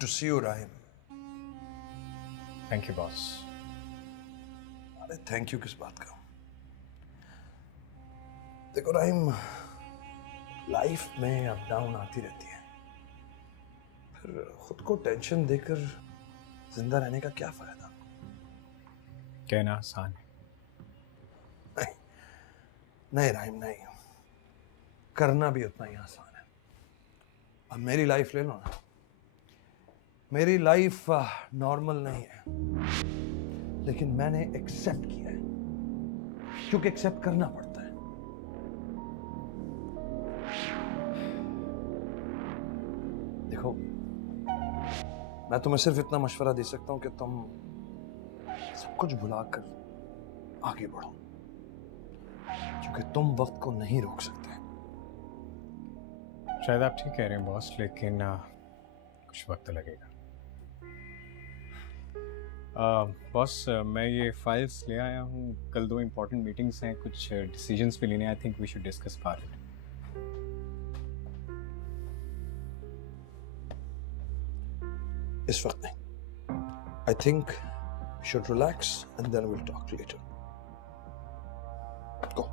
to see you, Rahim. Thank you, boss. अरे thank you किस बात का? देखो राहिम, लाइफ में अप डाउन आती रहती है। फिर खुद को टेंशन देकर जिंदा रहने का क्या फायदा? कहना आसान है। नहीं नहीं राहिम, नहीं, करना भी उतना ही आसान है। अब मेरी लाइफ ले लो ना, मेरी लाइफ नॉर्मल नहीं है, लेकिन मैंने एक्सेप्ट किया है, क्योंकि एक्सेप्ट करना पड़ता है। देखो, मैं तुम्हें सिर्फ इतना मशवरा दे सकता हूं कि तुम सब कुछ भुलाकर आगे बढ़ो, क्योंकि तुम वक्त को नहीं रोक सकते। शायद आप ठीक कह रहे हैं बॉस, लेकिन कुछ वक्त लगेगा। बॉस, मैं ये फाइल्स ले आया हूँ। कल 2 इम्पोर्टेंट मीटिंग्स हैं, कुछ डिसीजंस भी लेने। I think we should discuss about it. इस वक्त नहीं। I think we should relax and then will talk later. Go.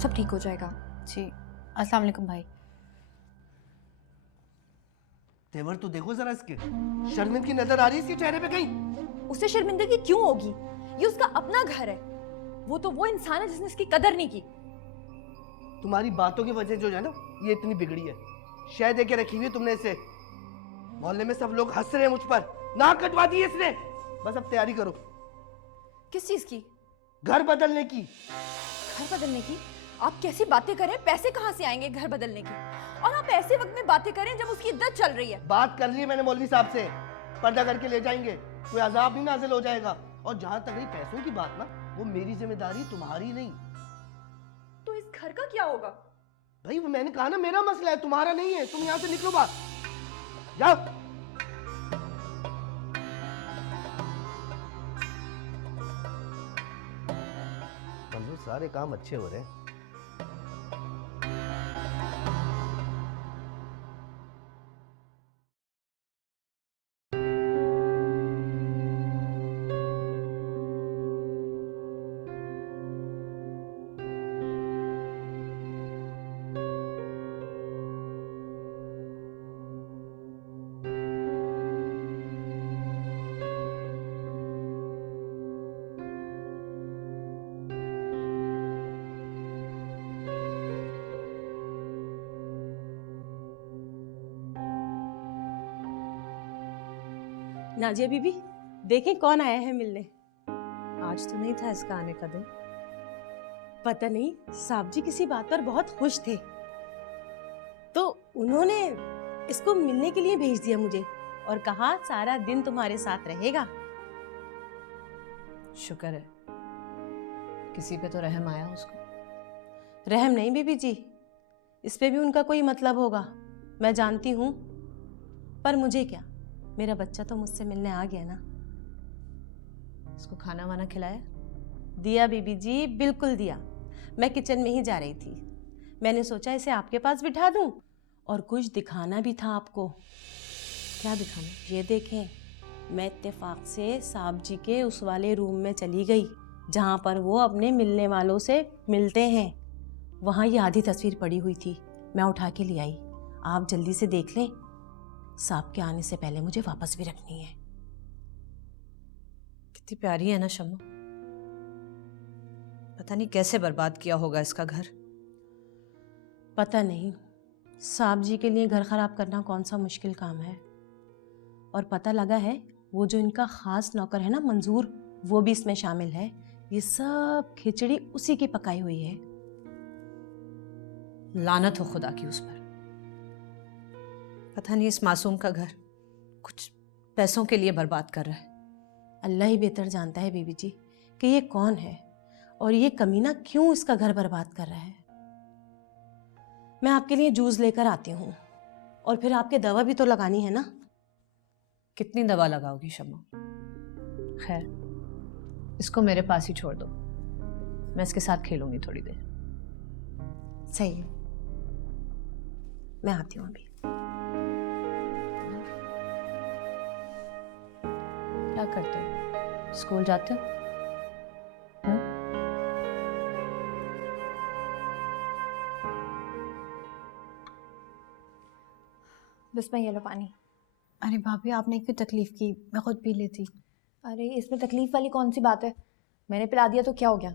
सब ठीक हो जाएगा। जी, अस्सलाम वालेकुम भाई। तेवर तो देखो जरा इसके, शर्मिंदगी नजर आ रही है इसके चेहरे पे कहीं? उसे शर्मिंदगी क्यों होगी? ये उसका अपना घर है। वो तो वो इंसान है जिसने इसकी कदर नहीं की। तुम्हारी बातों की वजह जो है ना, ये इतनी बिगड़ी है। शहद दे के रखी हुई है तुमने इसे। मोहल्ले में सब लोग हंस रहे हैं मुझ पर। नाक कटवा दी है इसने। बस अब तैयारी करो। किस चीज की? घर बदलने की। घर बदलने की? आप कैसी बातें करें? पैसे कहाँ से आएंगे घर बदलने की? और आप ऐसे वक्त में बातें करें जब उसकी इद्दत चल रही है। बात कर ली है मैंने मौलवी साहब से, पर्दा करके ले जाएंगे, कोई अजाब नहीं नाजिल हो जाएगा। और जहां तक रही पैसों की बात ना, वो मेरी जिम्मेदारी, तुम्हारी नहीं। तो इस घर का क्या होगा? भाई वो मैंने कहा ना, मेरा मसला है, तुम्हारा नहीं है। तुम यहाँ से निकलो, बात जाओ। सारे काम अच्छे हो रहे हैं। नाजिया बीबी, देखें कौन आया है मिलने। आज तो नहीं था इसका आने का दिन। पता नहीं, साहब जी किसी बात पर बहुत खुश थे, तो उन्होंने इसको मिलने के लिए भेज दिया मुझे और कहा सारा दिन तुम्हारे साथ रहेगा। शुक्र है, किसी पे तो रहम आया उसको। रहम नहीं बीबी जी, इस पे भी उनका कोई मतलब होगा, मैं जानती हूँ। पर मुझे क्या, मेरा बच्चा तो मुझसे मिलने आ गया ना। इसको खाना वाना खिलाया? दिया बीबी जी, बिल्कुल दिया। मैं किचन में ही जा रही थी, मैंने सोचा इसे आपके पास बिठा दूं और कुछ दिखाना भी था आपको। क्या दिखाना? ये देखें, मैं इत्तेफाक से साहब जी के उस वाले रूम में चली गई जहाँ पर वो अपने मिलने वालों से मिलते हैं। वहाँ ये आधी तस्वीर पड़ी हुई थी, मैं उठा के ले आई। आप जल्दी से देख लें, साहब के आने से पहले मुझे वापस भी रखनी है। कितनी प्यारी है ना शम्मा। पता नहीं कैसे बर्बाद किया होगा इसका घर। पता नहीं, साहब जी के लिए घर खराब करना कौन सा मुश्किल काम है। और पता लगा है वो जो इनका खास नौकर है ना मंजूर, वो भी इसमें शामिल है। ये सब खिचड़ी उसी की पकाई हुई है। लानत हो खुदा की उस पर। पता नहीं इस मासूम का घर कुछ पैसों के लिए बर्बाद कर रहा है। अल्लाह ही बेहतर जानता है बीबी जी कि ये कौन है और ये कमीना क्यों इसका घर बर्बाद कर रहा है। मैं आपके लिए जूस लेकर आती हूँ, और फिर आपके दवा भी तो लगानी है ना। कितनी दवा लगाओगी शम्मा? खैर, इसको मेरे पास ही छोड़ दो, मैं इसके साथ खेलूंगी थोड़ी देर। सही है, मैं आती हूँ अभी। क्या करते हो, स्कूल जाते हो? बिस्मा ये लो पानी। अरे भाभी आपने क्यों तकलीफ की, मैं खुद पी लेती। अरे इसमें तकलीफ वाली कौन सी बात है, मैंने पिला दिया तो क्या हो गया।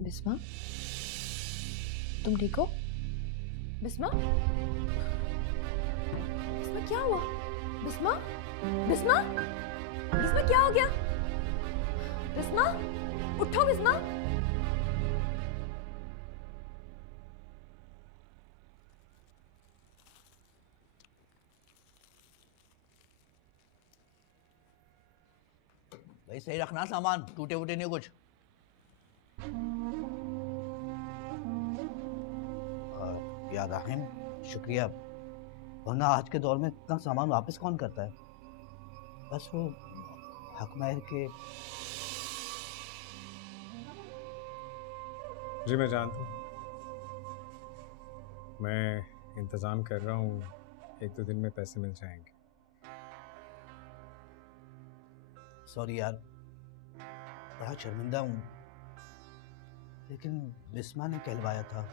बिस्मा, तुम ठीक हो? बिस्मा, बिस्मा क्या हुआ? बिस्मा, बिस्मा, बिस्मा क्या हो गया? बिस्मा, उठो बिस्मा। भाई सही रखना सामान, टूटे फूटे नहीं कुछ। यार राहिम, शुक्रिया, वरना आज के दौर में इतना सामान वापस कौन करता है। बस वो हक महर के। जी मैं जानता हूँ, मैं इंतज़ाम कर रहा हूँ, 1-2 दिन में पैसे मिल जाएंगे। सॉरी यार, बड़ा शर्मिंदा हूँ, लेकिन बिस्मा ने कहलवाया था।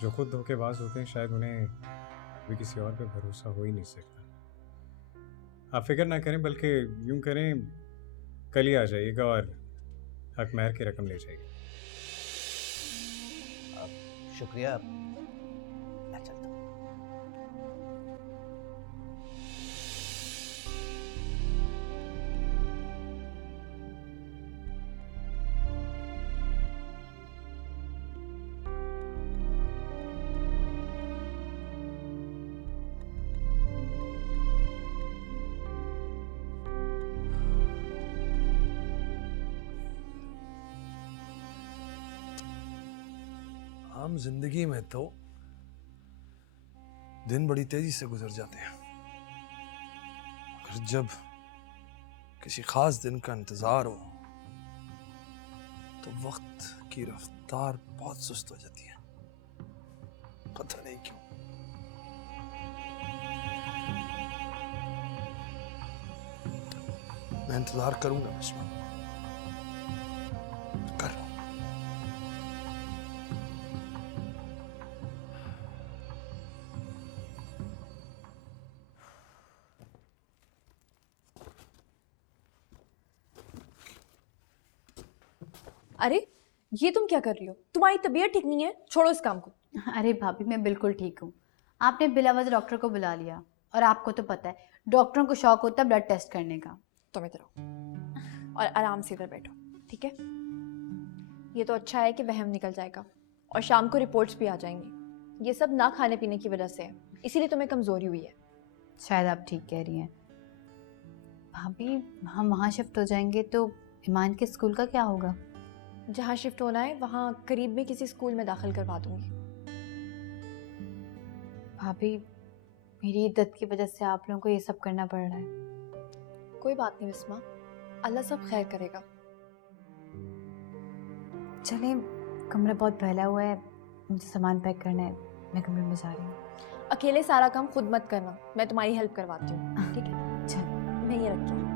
जो खुद धोखेबाज होते हैं शायद उन्हें भी किसी और पे भरोसा हो ही नहीं सकता। आप फिक्र ना करें, बल्कि यूं करें कल ही आ जाइएगा और हक महर की रकम ले जाइए। शुक्रिया, मैं चलता हूँ। आम जिंदगी में तो दिन बड़ी तेजी से गुजर जाते हैं, मगर जब किसी खास दिन का इंतजार हो तो वक्त की रफ्तार बहुत सुस्त हो जाती है, पता नहीं क्यों। मैं इंतजार करूंगा बिस्मा, कर रहा हूं। अरे ये तुम क्या कर रही हो? तुम्हारी तबीयत ठीक नहीं है, छोड़ो इस काम को। अरे भाभी मैं बिल्कुल ठीक हूँ, आपने बिला वजह डॉक्टर को बुला लिया, और आपको तो पता है डॉक्टरों को शौक होता है ब्लड टेस्ट करने का। तुम इधर आओ और आराम से इधर बैठो, ठीक है? ये तो अच्छा है कि वहम निकल जाएगा और शाम को रिपोर्ट्स भी आ जाएंगी। ये सब ना खाने पीने की वजह से है, इसीलिए तुम्हें कमजोरी हुई है। शायद आप ठीक कह रही हैं भाभी, हम वहाँ शिफ्ट हो जाएंगे तो ईमान के स्कूल का क्या होगा? जहाँ शिफ्ट होना है वहाँ करीब में किसी स्कूल में दाखिल करवा दूंगी। भाभी मेरी इद्दत की वजह से आप लोगों को ये सब करना पड़ रहा है। कोई बात नहीं बिस्मा, अल्लाह सब खैर करेगा। चले, कमरा बहुत फैला हुआ है, मुझे सामान पैक करना है, मैं कमरे में जा रही हूँ। अकेले सारा काम खुद मत करना, मैं तुम्हारी हेल्प करवाती हूँ, ठीक है? चल। मैं ये रखती हूँ।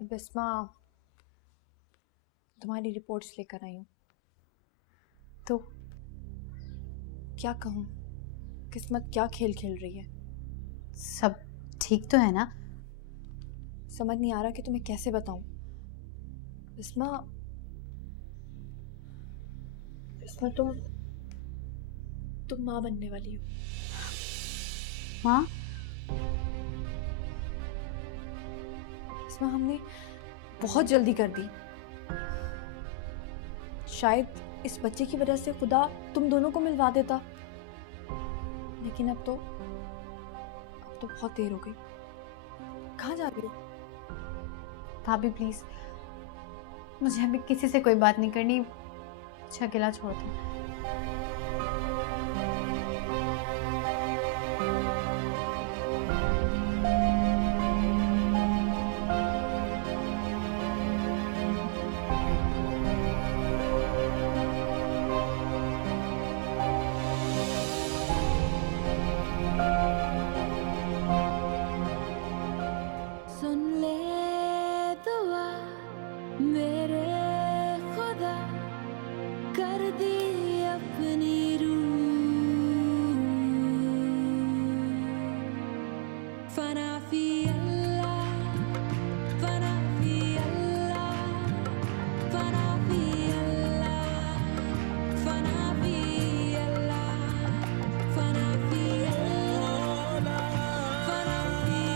बिस्मा, तुम्हारी रिपोर्ट्स लेकर आई हूँ। तो क्या कहूँ, किस्मत क्या खेल खेल रही है। सब ठीक तो है ना? समझ नहीं आ रहा कि तुम्हें कैसे बताऊँ। बिस्मा, बिस्मा तुम माँ बनने वाली हो। माँ? इसमें हमने बहुत जल्दी कर दी। शायद इस बच्चे की वजह से खुदा तुम दोनों को मिलवा देता, लेकिन अब तो बहुत देर हो गई। कहाँ जा रही हो? भाभी प्लीज, मुझे अभी किसी से कोई बात नहीं करनी, मुझे अकेला छोड़ दो। सुन ले दुआ मेरे खुदा, कर दी अपनी रूह फना फी अल्लाह, फना फी अल्लाह, फना फी अल्लाह, फना फी अल्लाह, फना फी अल्लाह, फना फी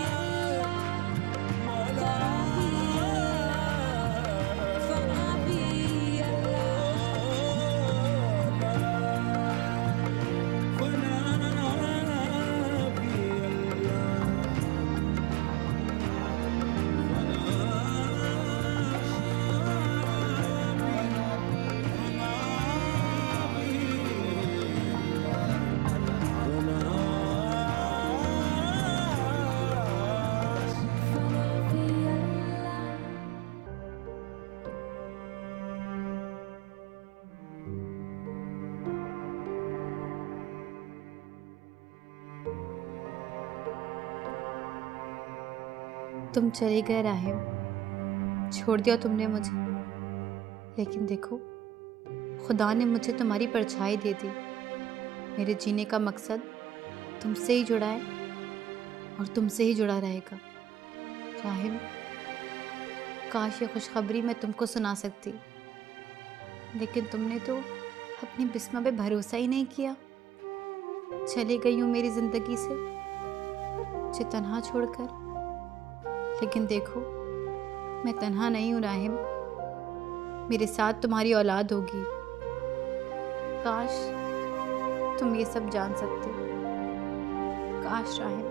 तुम चले गए राहिम, छोड़ दिया तुमने मुझे, लेकिन देखो खुदा ने मुझे तुम्हारी परछाई दे दी। मेरे जीने का मकसद तुमसे ही जुड़ा है और तुमसे ही जुड़ा रहेगा। राहिम, काश ये खुशखबरी मैं तुमको सुना सकती, लेकिन तुमने तो अपनी बिस्मा पे भरोसा ही नहीं किया। चली गई हूँ मेरी ज़िंदगी से मुझे तन्हा छोड़कर, लेकिन देखो मैं तन्हा नहीं हूँ राहिम, मेरे साथ तुम्हारी औलाद होगी। काश तुम ये सब जान सकते, काश राहिम।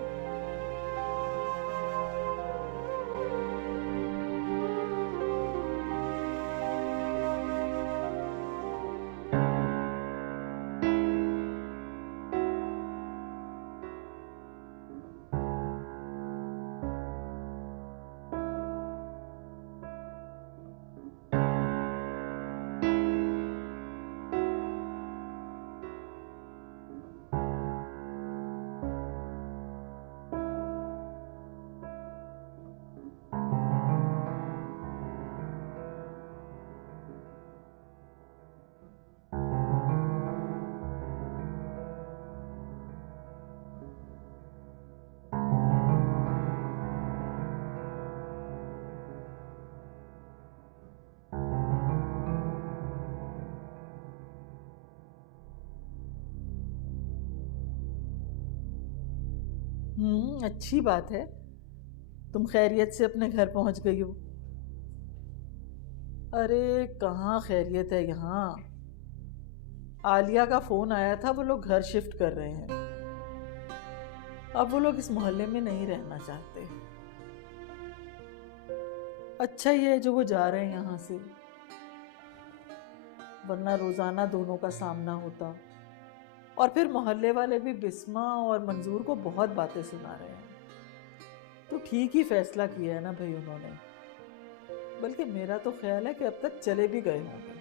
अच्छी बात है, तुम खैरियत से अपने घर पहुंच गई हो। अरे कहाँ खैरियत है यहाँ। आलिया का फोन आया था, वो लोग घर शिफ्ट कर रहे हैं। अब वो लोग इस मोहल्ले में नहीं रहना चाहते। अच्छा ही है जो वो जा रहे हैं यहाँ से, वरना रोजाना दोनों का सामना होता। और फिर मोहल्ले वाले भी बिस्मा और मंजूर को बहुत बातें सुना रहे हैं। तो ठीक ही फैसला किया है ना भाई उन्होंने। बल्कि मेरा तो ख्याल है कि अब तक चले भी गए होंगे।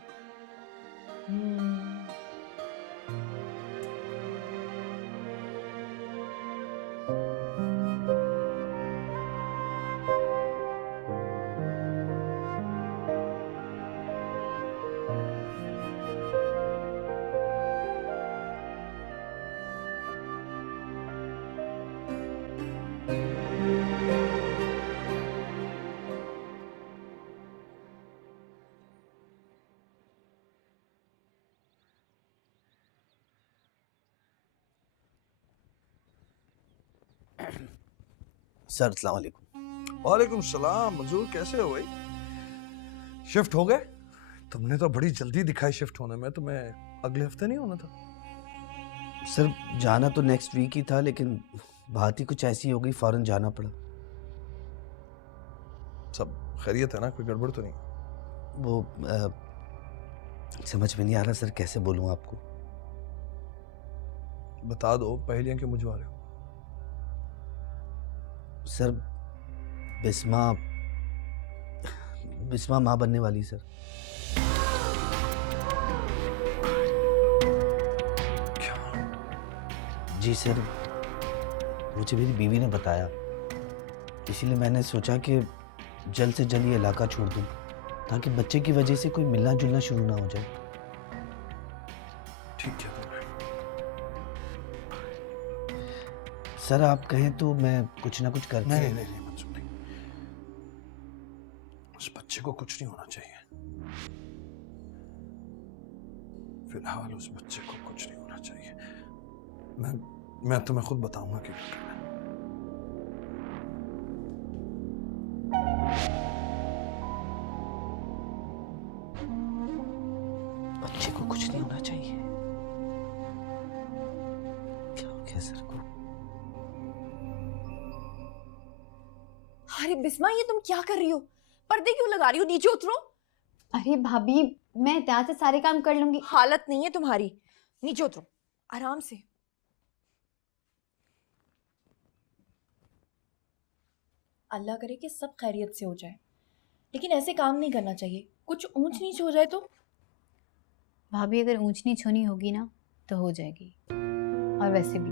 सर अस्सलाम वालेकुम। वालेकुम सलाम। मंजूर कैसे हो भाई? शिफ्ट हो गए? तुमने तो बड़ी जल्दी दिखाई शिफ्ट होने में, तुम्हें अगले हफ्ते नहीं होना था? सर जाना तो नेक्स्ट वीक ही था, लेकिन बात ही कुछ ऐसी हो गई, फौरन जाना पड़ा। सब खैरियत है ना? कोई गड़बड़ तो नहीं? वो समझ में नहीं आ रहा सर, कैसे बोलूं आपको। बता दो, पहेलियां क्यों बुझवा रहे हो? सर बिस्मा बिस्मा माँ बनने वाली सर। जी सर, मुझे मेरी बीवी ने बताया, इसीलिए मैंने सोचा कि जल्द से जल्द ये इलाका छोड़ दूं, ताकि बच्चे की वजह से कोई मिलना जुलना शुरू ना हो जाए। ठीक है तुम्हें। सर आप कहें तो मैं कुछ ना कुछ करके। नहीं मंजूर नहीं। उस बच्चे को कुछ नहीं होना चाहिए। फिलहाल उस बच्चे को कुछ नहीं होना चाहिए। मैं तुम्हें खुद बताऊंगा कि क्या करना है। बच्चे को कुछ नहीं होना चाहिए। क्या हो गया सर को? अरे बिस्मा, ये तुम क्या कर रही हो? पर्दे क्यों लगा रही हो? नीचे उतरो। अरे भाभी, मैं एहतियात से सारे काम कर लूंगी। हालत नहीं है तुम्हारी, नीचे उतरो आराम से। अल्लाह करे कि सब खैरियत से हो जाए, लेकिन ऐसे काम नहीं करना चाहिए। कुछ ऊंच नीच हो जाए तो? भाभी अगर ऊंच नीच होनी होगी ना तो हो जाएगी, और वैसे भी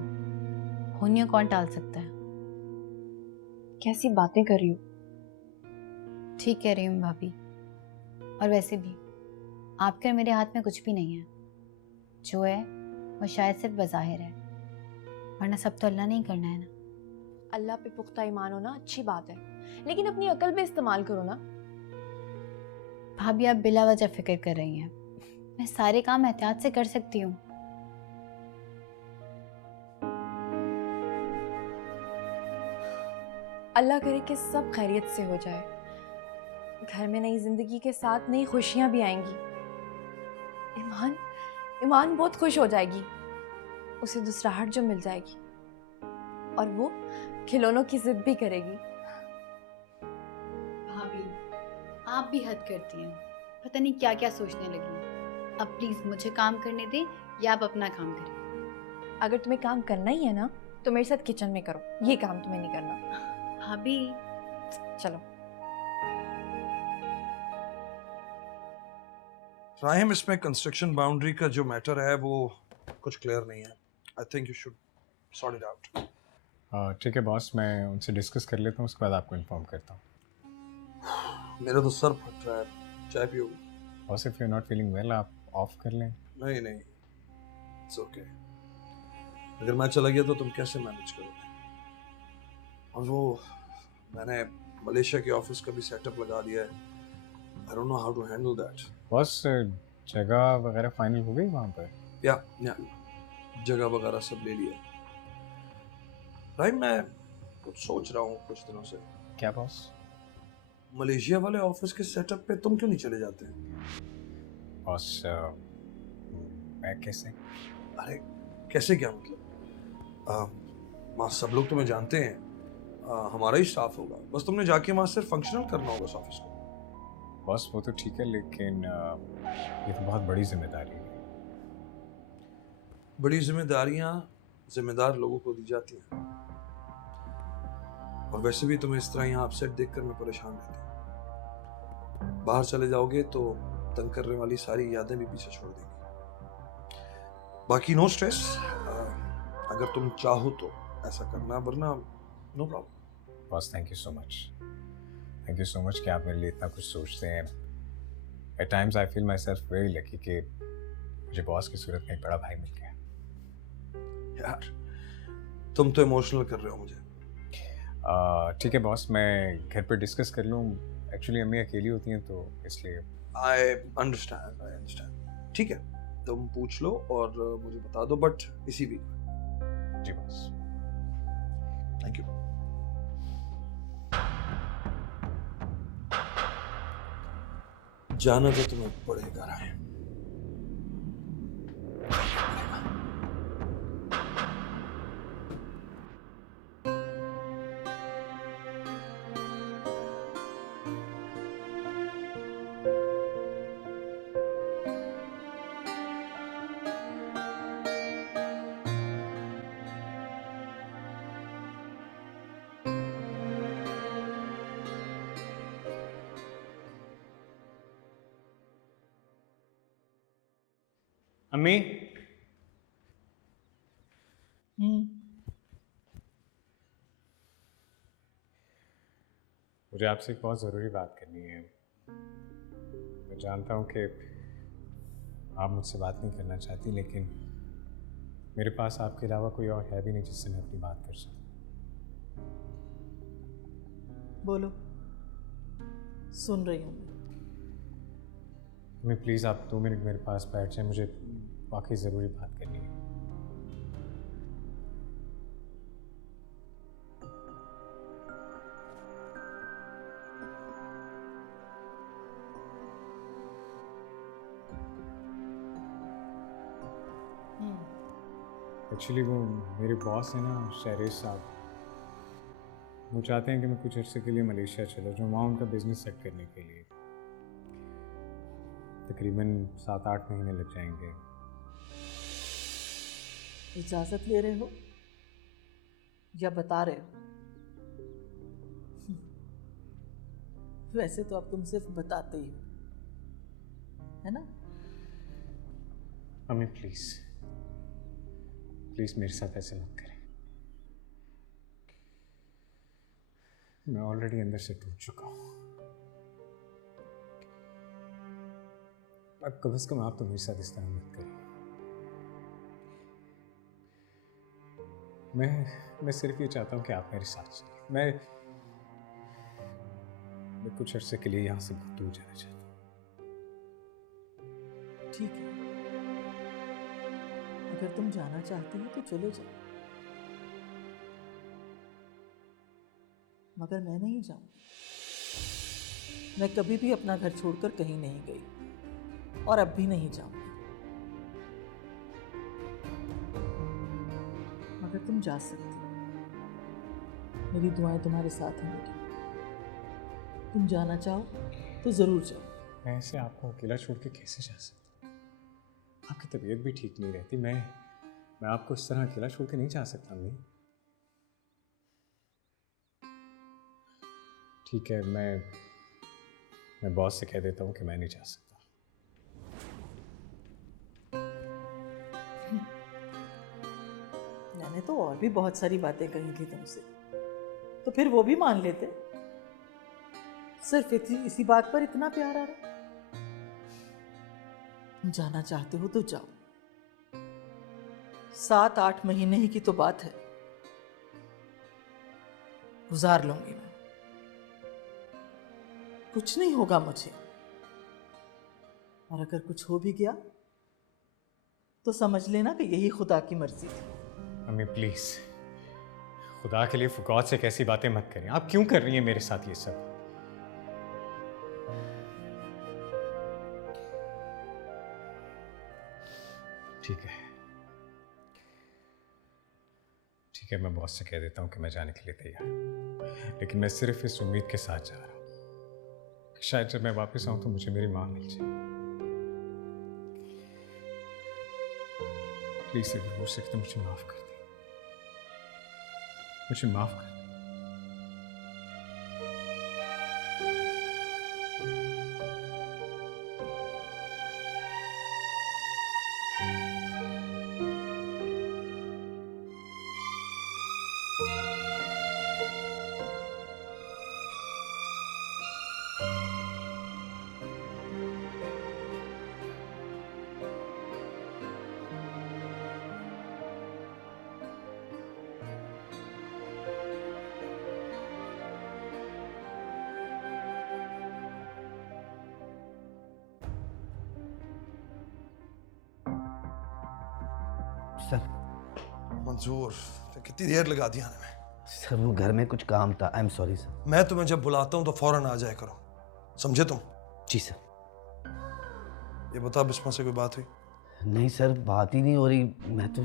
होनी कौन टाल सकता है। कैसी बातें कर रही हो? ठीक कह रही हूँ भाभी, और वैसे भी आपके और मेरे हाथ में कुछ भी नहीं है। जो है वो शायद सिर्फ बज़ाहिर है, वरना सब तो अल्लाह ने ही करना है ना। अल्लाह पे पुख्ता ईमान होना अच्छी बात है, लेकिन अपनी अकल भी इस्तेमाल करो ना। भाभी आप बिला वजह फिक्र कर रही हैं, मैं सारे काम एहतियात से कर सकती हूँ। अल्लाह करे कि सब खैरियत से हो जाए। घर में नई जिंदगी के साथ नई खुशियां भी आएंगी। ईमान बहुत खुश हो जाएगी, उसे दूसराहट जो मिल जाएगी, और वो खिलौनों की जिद भी करेगी। भाभी आप भी हद करती हैं, पता नहीं क्या क्या सोचने लगी। अब प्लीज मुझे काम करने दें या आप अपना काम करें। अगर तुम्हें काम करना ही है ना तो मेरे साथ किचन में करो, ये काम तुम्हें नहीं करना। भाभी चलो। राहिम, इसमें कंस्ट्रक्शन बाउंड्री का जो मैटर है वो कुछ क्लियर नहीं है। I think you should sort it out. ठीक है बॉस, मैं उनसे डिस्कस कर लेता हूँ, उसके बाद आपको इन्फॉर्म करता हूँ। मेरा तो सर फट रहा है। चाय पियोगे? Boss if you not feeling well आप ऑफ कर लें। नहीं इट्स ओके। अगर मैं चला गया तो तुम कैसे मैनेज करोगे? और वो मैंने मलेशिया के ऑफिस का भी सेटअप लगा दिया है। I don't know how to handle that. Boss जगह वगैरह फाइनल हो गई वहाँ पर? या जगह वगैरह सब ले लिया। भाई मैं कुछ सोच रहा हूँ कुछ दिनों से। क्या बॉस? मलेशिया वाले ऑफिस के सेटअप पे तुम क्यों नहीं चले जाते? बॉस मैं कैसे? अरे कैसे क्या मतलब? वहाँ सब लोग तुम्हें जानते हैं, हमारा ही स्टाफ होगा, बस तुमने जाके वहाँ सिर्फ फंक्शनल करना होगा उस ऑफिस को। बॉस वो तो ठीक है, लेकिन ये तो बहुत बड़ी जिम्मेदारी है। बड़ी जिम्मेदारियाँ जिम्मेदार लोगों को दी जाती हैं, और वैसे भी तुम्हें इस तरह यहाँ अपसेट देखकर मैं परेशान रहता हूँ। बाहर चले जाओगे तो तंग करने वाली सारी यादें भी पीछे छोड़ देंगी। बाकी नो स्ट्रेस, अगर तुम चाहो तो ऐसा करना, वरना no problem. Boss thank you so much कि आप मेरे लिए इतना कुछ सोचते हैं। At times I feel myself very lucky कि मुझे बॉस की सूरत में एक बड़ा भाई मिल गया। यार तुम तो इमोशनल कर रहे हो मुझे। ठीक है बॉस, मैं घर पे डिस्कस कर लूँ। एक्चुअली अम्मी अकेली होती हैं तो इसलिए। I understand. ठीक है, तुम पूछ लो और मुझे बता दो, बट इसी वीक। जी बॉस। Thank you. जाना तो तुम्हें पड़ेगा रायम। अम्मी, मुझे आपसे एक बहुत ज़रूरी बात करनी है। मैं जानता हूँ कि आप मुझसे बात नहीं करना चाहती, लेकिन मेरे पास आपके अलावा कोई और है भी नहीं जिससे मैं अपनी बात कर सकूँ। बोलो, सुन रही हूँ मैं। मैं प्लीज़ आप 2 मिनट मेरे पास बैठ जाए, मुझे वाकई ज़रूरी बात करनी है। एक्चुअली वो मेरे बॉस है ना, शहरेज साहब, वो चाहते हैं कि मैं कुछ अर्से के लिए मलेशिया चला जाऊँ, वहाँ उनका बिजनेस सेट करने के लिए। तकरीबन 7-8 महीने लग जाएंगे। इजाजत ले रहे हो या बता रहे हो? वैसे तो अब तुम सिर्फ बताते ही हो, है ना? अम्मी प्लीज़ प्लीज़ मेरे साथ ऐसे मत करें। मैं ऑलरेडी अंदर से टूट चुका हूँ। अब कम से कम आप तो मेरे साथ इस तरह मत करिए। मैं सिर्फ ये चाहता हूँ कि आप मेरे साथ चलिए। मैं कुछ अर्से के लिए यहाँ से बहुत दूर जाना चाहता हूँ। ठीक है, अगर तुम जाना चाहती हो तो चले जाओ, मगर मैं नहीं जाऊँ। मैं कभी भी अपना घर छोड़कर कहीं नहीं गई और अब भी नहीं जाऊंगी। मगर तुम जा सकती हो, मेरी दुआएं तुम्हारे साथ होंगी। तुम जाना चाहो तो जरूर जाओ। मैं ऐसे आपको अकेला छोड़ के कैसे जा सकता हूँ? आपकी तबीयत भी ठीक नहीं रहती। मैं आपको इस तरह अकेला छोड़ के नहीं जा सकता। अम्मी ठीक है, मैं बॉस से कह देता हूँ कि मैं नहीं जा सकता। मैंने तो और भी बहुत सारी बातें कही थी तुमसे, तो फिर वो भी मान लेते। सिर्फ इसी बात पर इतना प्यार आ रहा। तुम जाना चाहते हो तो जाओ। 7-8 महीने ही की तो बात है, गुजार लूंगी मैं। कुछ नहीं होगा मुझे, और अगर कुछ हो भी गया तो समझ लेना कि यही खुदा की मर्जी थी। अम्मी प्लीज, खुदा के लिए फुकौत से कैसी बातें मत करें। आप क्यों कर रही हैं मेरे साथ ये सब? ठीक है, मैं बॉस से कह देता हूँ कि मैं जाने के लिए तैयार हूँ, लेकिन मैं सिर्फ इस उम्मीद के साथ जा रहा हूँ कि शायद जब मैं वापस आऊँ तो मुझे मेरी माँ मिल जाए। प्लीज अगर हो सके तो मुझे माफ कर दें, मुझे माफ कर दें। सर, मंजूर, तो कितनी देर लगा दी आने में? सर वो घर में कुछ काम था। I am sorry sir. मैं तुम्हें जब बुलाता हूँ तो फौरन आ जाया करो, समझे तुम? जी सर। ये बता, बिस्मा से कोई बात हुई? नहीं सर, बात ही नहीं हो रही। मैं तो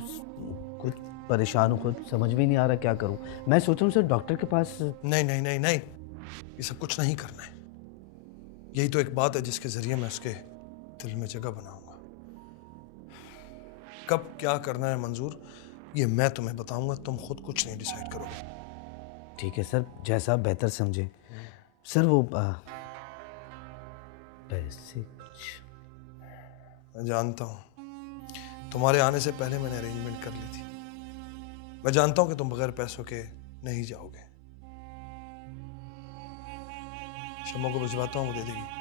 खुद परेशान हूँ, खुद समझ में नहीं आ रहा क्या करूँ। मैं सोच रहा हूँ सर डॉक्टर के पास। नहीं नहीं नहीं नहीं, ये सब कुछ नहीं करना है। यही तो एक बात है जिसके जरिए मैं उसके दिल में जगह बनाऊंगा। कब क्या करना है मंजूर, ये मैं तुम्हें बताऊंगा, तुम खुद कुछ नहीं डिसाइड करोगे। ठीक है सर, जैसा आप बेहतर समझे। सर वो पैसे मैं जानता हूँ, तुम्हारे आने से पहले मैंने अरेंजमेंट कर ली थी। मैं जानता हूँ कि तुम बगैर पैसों के नहीं जाओगे। शम्मा को भिजवाता हूँ, वो दे देगी।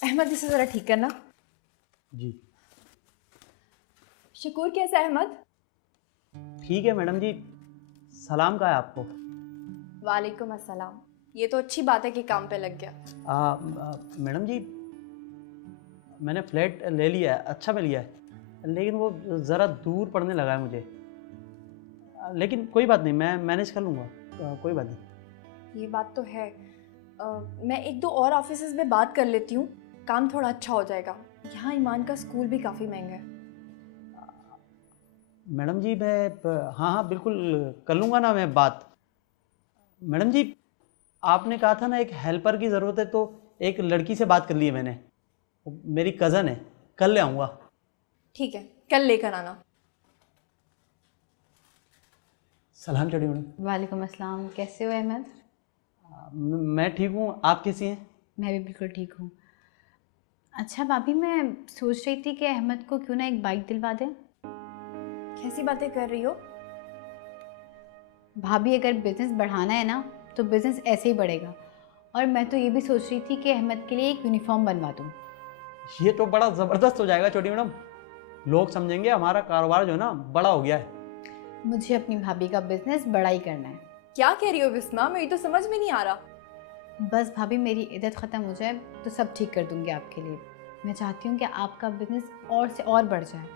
अहमद, इसे ज़रा ठीक करना। जी शकूर कैसा है अहमद? ठीक है मैडम जी। सलाम कहा है आपको? वालेकुम अस्सलाम। ये तो अच्छी बात है कि काम पे लग गया। मैडम जी, मैंने फ्लैट ले लिया है, अच्छा में लिया है, लेकिन वो ज़रा दूर पड़ने लगा है मुझे। लेकिन कोई बात नहीं, मैं मैनेज कर लूँगा, कोई बात नहीं। ये बात तो है। मैं एक दो और ऑफिसेज में बात कर लेती हूँ, काम थोड़ा अच्छा हो जाएगा। यहाँ ईमान का स्कूल भी काफ़ी महंगा है। मैडम जी मैं हाँ बिल्कुल कर लूँगा ना मैं बात। मैडम जी, आपने कहा था ना एक हेल्पर की ज़रूरत है, तो एक लड़की से बात कर ली है मैंने, मेरी कज़न है, कल ले आऊँगा। ठीक है, कल लेकर आना। सलाम चढ़ी मैडम। वालेकुम अस्सलाम। कैसे हो अहमद? मैं ठीक हूँ, आप कैसी हैं? मैं भी बिल्कुल ठीक हूँ। अच्छा भाभी, मैं सोच रही थी कि अहमद को क्यों ना एक बाइक दिलवा दें। कैसी बातें कर रही हो? भाभी, अगर बिज़नेस बढ़ाना है ना तो बिज़नेस ऐसे ही बढ़ेगा। और मैं तो ये भी सोच रही थी कि अहमद के लिए एक यूनिफॉर्म बनवा दूँ। ये तो बड़ा ज़बरदस्त हो जाएगा छोटी मैडम। लोग समझेंगे हमारा कारोबार जो है ना बड़ा हो गया है। मुझे अपनी भाभी का बिज़नेस बड़ा ही करना है। क्या कह रही हो बिस्मा? मेरी तो समझ में नहीं आ रहा। बस भाभी, मेरी इद्दत ख़त्म हो जाए तो सब ठीक कर दूँगी आपके लिए। मैं चाहती हूँ कि आपका बिज़नेस और से और बढ़ जाए,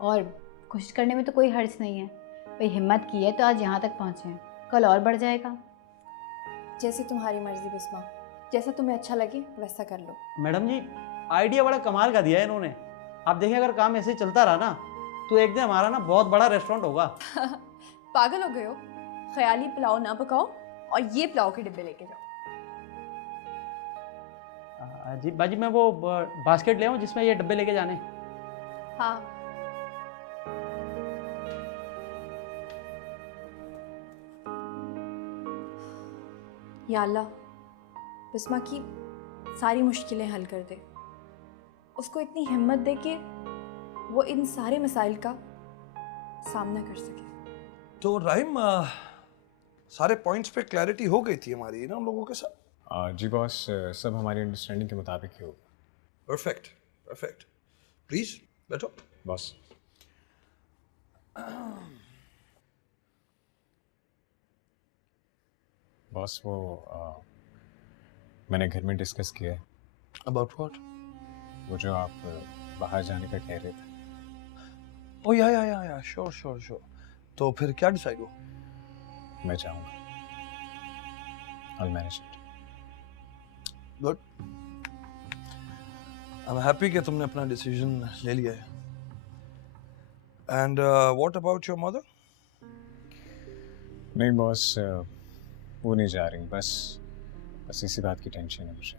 और कोशिश करने में तो कोई हर्ज नहीं है। भाई हिम्मत की है तो आज यहाँ तक पहुँचे हैं, कल और बढ़ जाएगा। जैसे तुम्हारी मर्जी बिस्मा, जैसा तुम्हें अच्छा लगे वैसा कर लो। मैडम जी, आइडिया बड़ा कमाल का दिया है इन्होंने। आप देखें, अगर काम ऐसे चलता रहा ना तो एक दिन हमारा ना बहुत बड़ा रेस्टोरेंट होगा। पागल हो गए हो? ख्याली पुलाव ना पकाओ और ये पुलाव के डिब्बे लेके जाओ। जी बाजी, मैं वो बास्केट ले आऊँ जिसमें ये डब्बे लेके जाने। हाँ। या अल्लाह, बिस्मा की सारी मुश्किलें हल कर दे। उसको इतनी हिम्मत दे कि वो इन सारे मसाइल का सामना कर सके। तो राइम, सारे पॉइंट्स पे क्लैरिटी हो गई थी हमारी ना हम लोगों के साथ। जी बॉस, सब हमारी अंडरस्टैंडिंग के मुताबिक ही होगा। Perfect perfect. प्लीज बैठो। बॉस, बॉस वो मैंने घर में डिस्कस किया है। About what? वो जो आप बाहर जाने का कह रहे थे। ओ या श्योर श्योर श्योर। तो फिर क्या डिसाइड हुआ? मैं चाहूँगा। I'll manage it. Good. I am happy कि तुमने अपना डिसीजन ले लिया है। And what about your mother? नहीं बॉस, वो नहीं जा रही। बस इसी बात की टेंशन है मुझे।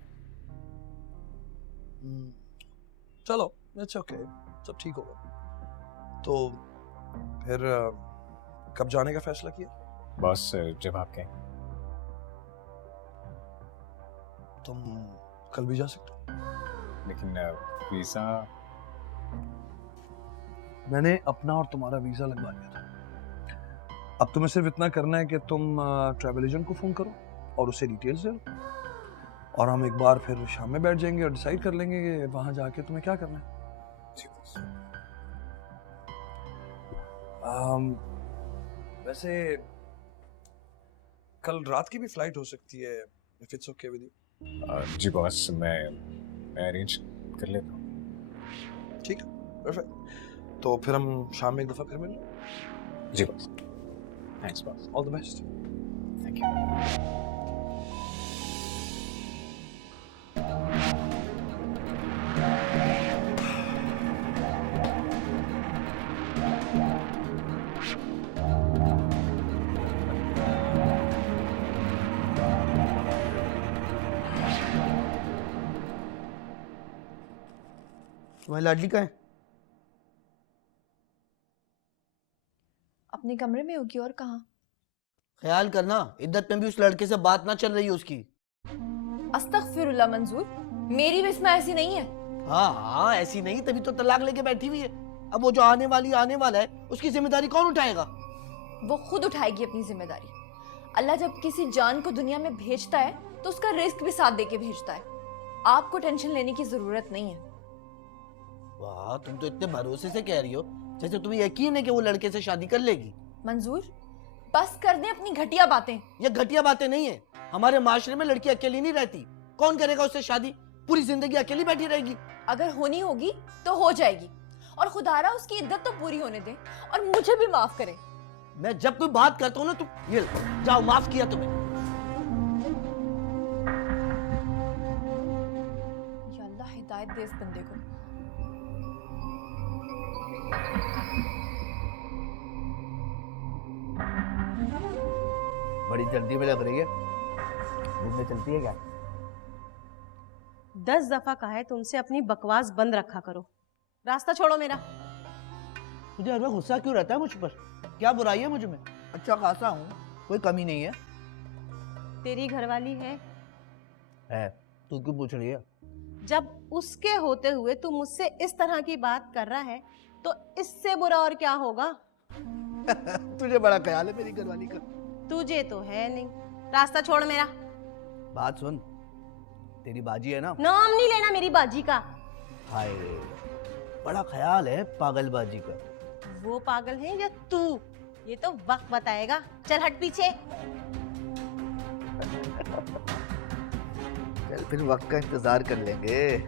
चलो, इट्स ओके, सब ठीक होगा। तो फिर कब जाने का फैसला किया? बॉस, जब आप कहें। तुम कल भी जा सकते हो। लेकिन वीज़ा मैंने अपना और तुम्हारा वीज़ा लगवा लिया था। अब तुम्हें सिर्फ इतना करना है कि तुम ट्रैवल एजेंट को फ़ोन करो और उससे डिटेल्स दे लो, और हम एक बार फिर शाम में बैठ जाएंगे और डिसाइड कर लेंगे कि वहाँ जाके तुम्हें क्या करना है। वैसे कल रात की भी फ्लाइट हो सकती है, if it's okay with you. जी बॉस, मैं अरेंज कर लेता हूँ। ठीक है, परफेक्ट। तो फिर हम शाम में एक दफ़ा फिर मिलें। जी boss, thanks boss, all the best. Thank you. तुम्हारी लाडली कहाँ है? अपने कमरे में होगी, और कहाँ? ख्याल करना इद्दत में भी उस लड़के से बात ना चल रही है उसकी। अस्तगफिरुल्लाह मंजूर, मेरी बिस्मा ऐसी नहीं है। हाँ हाँ, ऐसी नहीं तभी तो तलाक लेके बैठी हुई है। अब वो जो आने वाला है उसकी जिम्मेदारी कौन उठाएगा? वो खुद उठाएगी अपनी जिम्मेदारी। अल्लाह जब किसी जान को दुनिया में भेजता है तो उसका रिस्क भी साथ देके भेजता है। आपको टेंशन लेने की जरूरत नहीं है। वाह, तुम तो इतने भरोसे से कह रही हो जैसे तुम्हें यकीन है कि वो लड़के से शादी कर लेगी। मंजूर, बस कर दे अपनी घटिया बातें। ये घटिया बातें नहीं है। हमारे माशरे में लड़की अकेली नहीं रहती। कौन करेगा उससे शादी? पूरी जिंदगी अकेली बैठी रहेगी। अगर होनी होगी तो हो जाएगी, और खुदारा उसकी इद्दत तो पूरी होने दे और मुझे भी माफ करे। मैं जब कोई बात करता हूँ ना तुम ये जाओ, माफ किया तुम्हें। या अल्लाह हिदायत दे इस बंदे को। बड़ी जल्दी में लग रही है, घूमने चलती है क्या? 10 दफा कहा है तुमसे अपनी बकवास बंद रखा करो। रास्ता छोड़ो मेरा। तुझे हर वक्त गुस्सा क्यों रहता है मुझ पर? क्या बुराई है मुझ में? अच्छा खासा हूँ, कोई कमी नहीं है। तेरी घरवाली है? तू क्यों पूछ रही है? जब उसके होते हुए तू मुझसे इस तरह की बात कर रहा है तो इससे बुरा और क्या होगा? तुझे बड़ा ख्याल है मेरी घरवाली का। तुझे तो है नहीं। रास्ता छोड़ मेरा। बात सुन, तेरी बाजी है ना? नाम नहीं लेना मेरी बाजी का। हाय, बड़ा ख्याल है पागल बाजी का। वो पागल है या तू, ये तो वक्त बताएगा। चल हट पीछे। चल फिर वक्त का इंतजार कर लेंगे।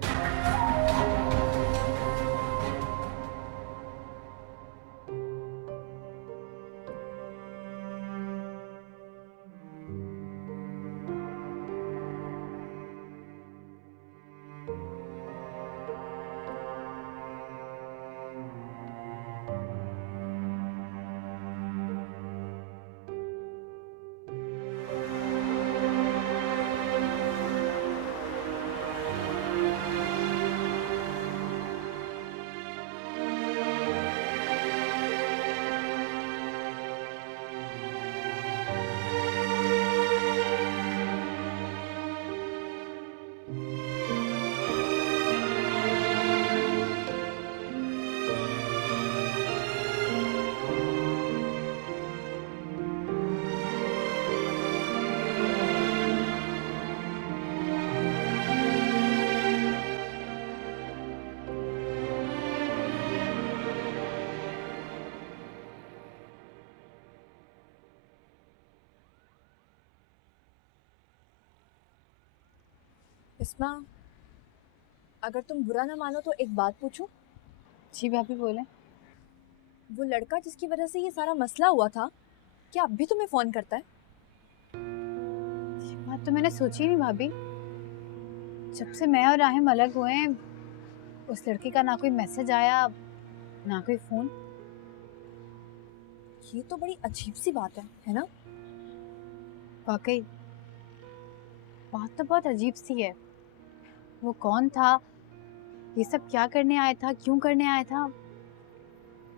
बिस्मा, अगर तुम बुरा ना मानो तो एक बात पूछूं? जी भाभी बोले। वो लड़का जिसकी वजह से ये सारा मसला हुआ था, क्या अब भी तुम्हें फोन करता है? ये बात तो मैंने सोची नहीं भाभी। जब से मैं और राहिम अलग हुए हैं, उस लड़के का ना कोई मैसेज आया ना कोई फोन। ये तो बड़ी अजीब सी बात है ना? वाकई बात तो बहुत अजीब सी है। वो कौन था, ये सब क्या करने आया था, क्यों करने आया था,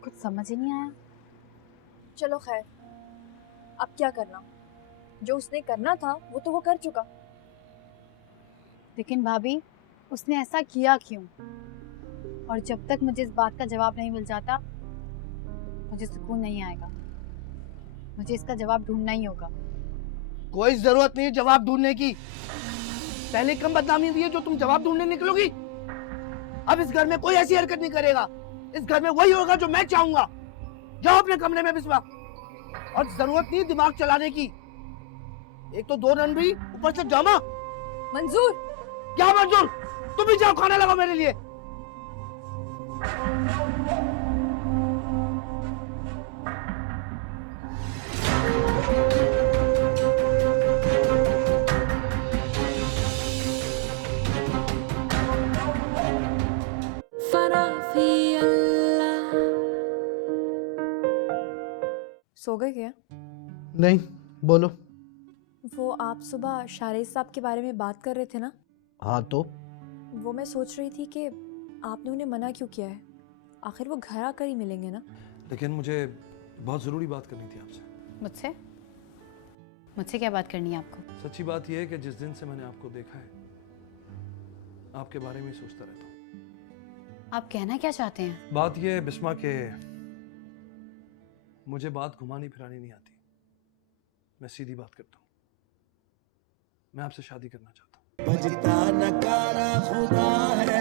कुछ समझ ही नहीं आया। चलो खैर, अब क्या करना? जो उसने करना था वो तो वो कर चुका। लेकिन भाभी, उसने ऐसा किया क्यों? और जब तक मुझे इस बात का जवाब नहीं मिल जाता, मुझे सुकून नहीं आएगा। मुझे इसका जवाब ढूंढना ही होगा। कोई जरूरत नहीं है जवाब ढूंढने की। पहले कम बदनामी दी है जो तुम जवाब ढूंढने निकलोगी। अब इस घर में कोई ऐसी हरकत नहीं करेगा। इस घर में वही होगा जो मैं चाहूंगा। जाओ अपने कमरे में बिस्मा। और जरूरत नहीं दिमाग चलाने की। एक तो 2 रणबीर, ऊपर से ड्रामा। मंजूर, क्या मंजूर? तुम भी जाओ खाना लगाओ मेरे लिए। फना फी अल्लाह। सो गए क्या? नहीं, बोलो। वो आप सुबह शारिद साहब के बारे में बात कर रहे थे ना, हाँ तो वो मैं सोच रही थी कि आपने उन्हें मना क्यों किया है? आखिर वो घर आकर ही मिलेंगे ना। लेकिन मुझे बहुत ज़रूरी बात करनी थी आपसे। मुझसे? मुझसे क्या बात करनी है आपको? सच्ची बात यह है कि जिस दिन से मैंने आपको देखा है, आपके बारे में ही सोचता रहता हूँ। आप कहना क्या चाहते हैं? बात यह है बिस्मा के मुझे बात घुमानी फिरानी नहीं आती, मैं सीधी बात करता हूँ। मैं आपसे शादी करना चाहता हूँ। बजता नकारा खुदा है